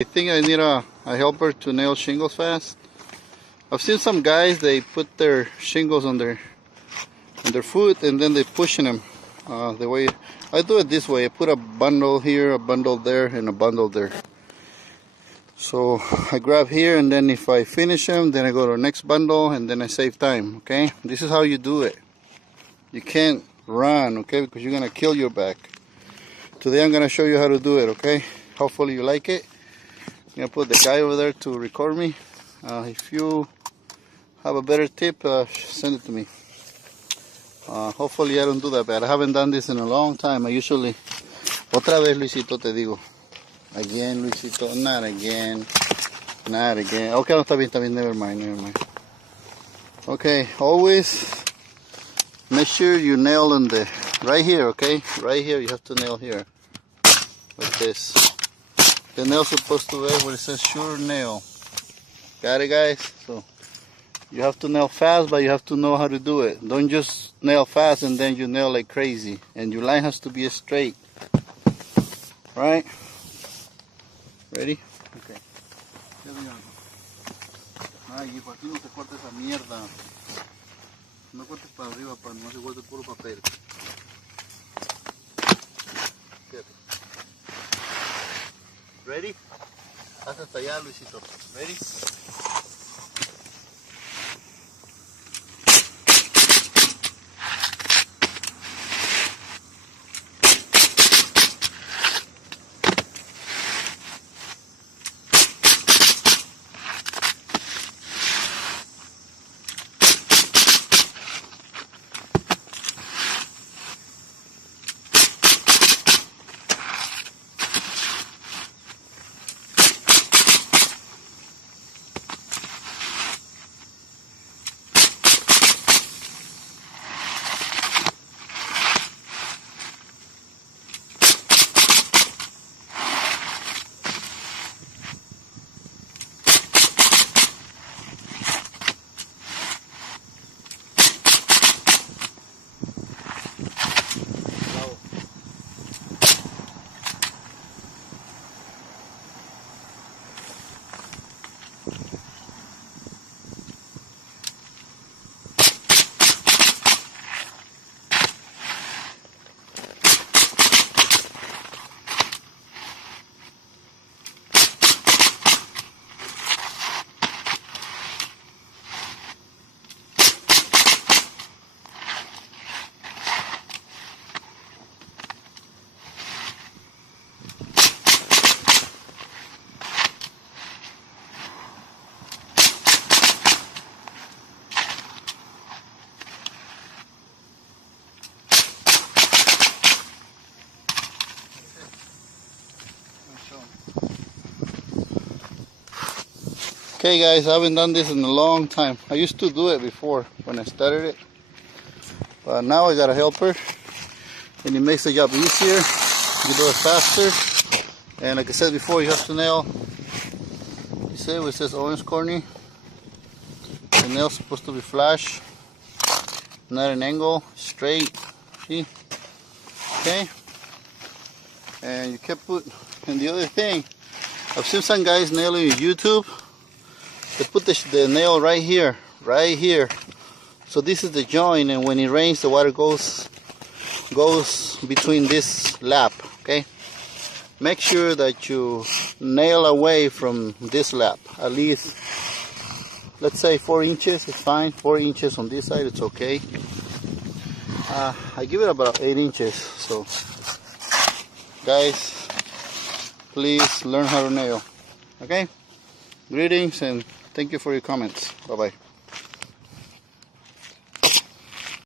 I think I need a helper to nail shingles fast. I've seen some guys, they put their shingles on their foot and then they pushing them. The way I do it this way, I put a bundle here, a bundle there, and a bundle there. So I grab here, and then if I finish them, then I go to the next bundle, and then I save time. Okay, this is how you do it. You can't run, okay, because you're gonna kill your back. Today I'm gonna show you how to do it. Okay, hopefully you like it. I'm gonna put the guy over there to record me. If you have a better tip, send it to me. Hopefully I don't do that bad. I haven't done this in a long time. I usually... Otra vez, Luisito, te digo. Again, Luisito. Not again. Not again. Okay, no, está bien. Never mind. Okay, always make sure you nail in the... Right here, okay? Right here, you have to nail here. Like this. The nail's supposed to be where it says sure nail. Got it, guys? So you have to nail fast, but you have to know how to do it. Don't just nail fast and then you nail like crazy. And your line has to be straight. Right? Ready? Okay. Here we go. Ay, hijo, aquí no te cortes esa mierda. No cortes para arriba, para no se corte puro papel. Ready? Haz hasta allá, Luisito. Ready? Okay guys, I haven't done this in a long time. I used to do it before when I started it, but now I got a helper and it makes the job easier. You do it faster, and like I said before, you have to nail, you see it says orange corny. The nail's supposed to be flush, not an angle, straight. See? Okay, and you kept put. And the other thing, I've seen some guys nailing on YouTube. They put the nail right here. So this is the joint, and when it rains, the water goes between this lap. Okay, make sure that you nail away from this lap. At least, let's say 4 inches is fine. 4 inches on this side, it's okay. I give it about 8 inches. So, guys, please learn how to nail. Okay, greetings and thank you for your comments. Bye bye.